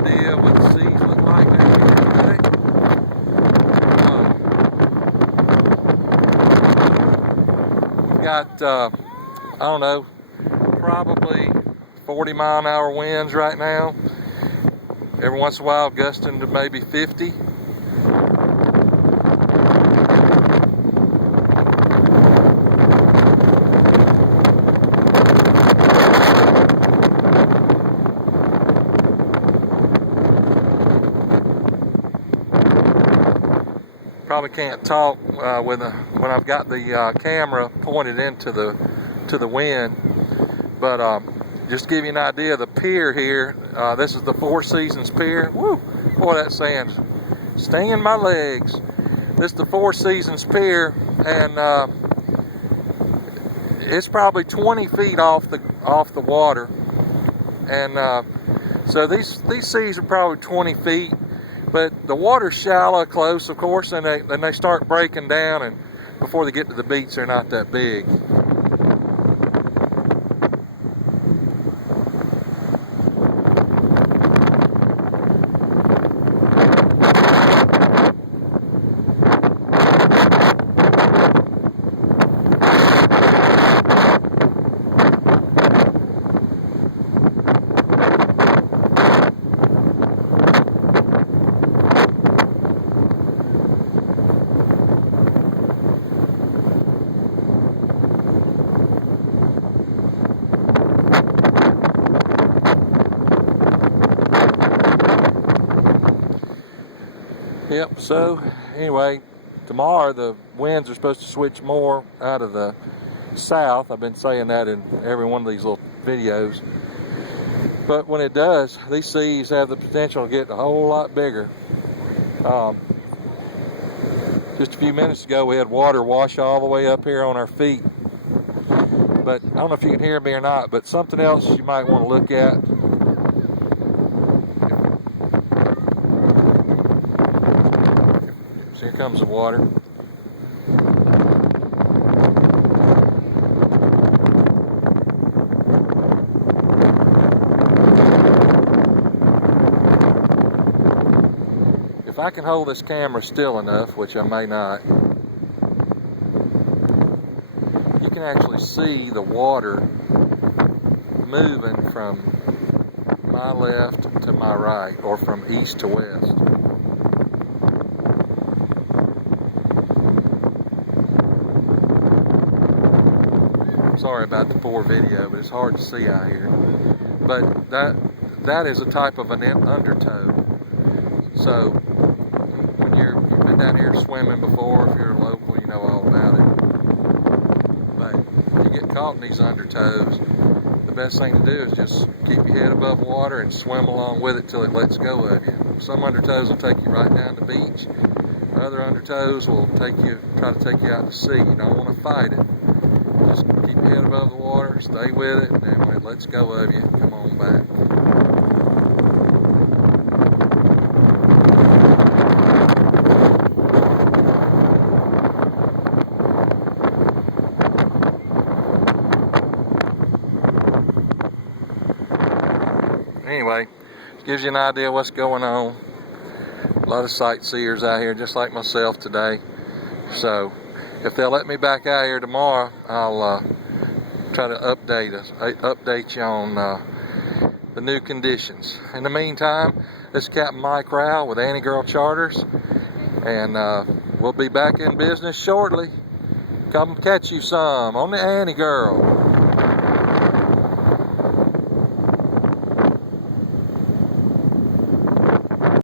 idea what the seas look like down here today. We've got, I don't know, probably 40-mile-an-hour winds right now. Every once in a while gusting to maybe 50. Probably can't talk when I've got the camera pointed into the wind, but just to give you an idea of the pier here, this is the Four Seasons Pier. Woo! Boy, that sand's stinging my legs. This is the Four Seasons Pier, and it's probably 20 feet off the water, and so these seas are probably 20 feet. But the water's shallow, close, of course, and then they start breaking down, and before they get to the beach, they're not that big. Yep, so anyway, tomorrow the winds are supposed to switch more out of the south. I've been saying that in every one of these little videos. But when it does, these seas have the potential to get a whole lot bigger. Just a few minutes ago, we had water wash all the way up here on our feet. But I don't know if you can hear me or not, but something else you might want to look at. So here comes the water. If I can hold this camera still enough, which I may not, you can actually see the water moving from my left to my right, or from east to west. Sorry about the poor video, but it's hard to see out here. But that is a type of an undertow. So when you've been down here swimming before, if you're a local, you know all about it. But if you get caught in these undertows, the best thing to do is just keep your head above water and swim along with it till it lets go of you. Some undertows will take you right down the beach. Other undertows will try to take you out to sea. You don't want to fight it. Just keep your head above the water, stay with it, and then when it lets go of you, come on back. Anyway, gives you an idea what's going on. A lot of sightseers out here, just like myself today. So if they'll let me back out here tomorrow, I'll try to update you on the new conditions. In the meantime, this is Captain Mike Rowell with Annie Girl Charters, and we'll be back in business shortly. Come catch you some on the Annie Girl.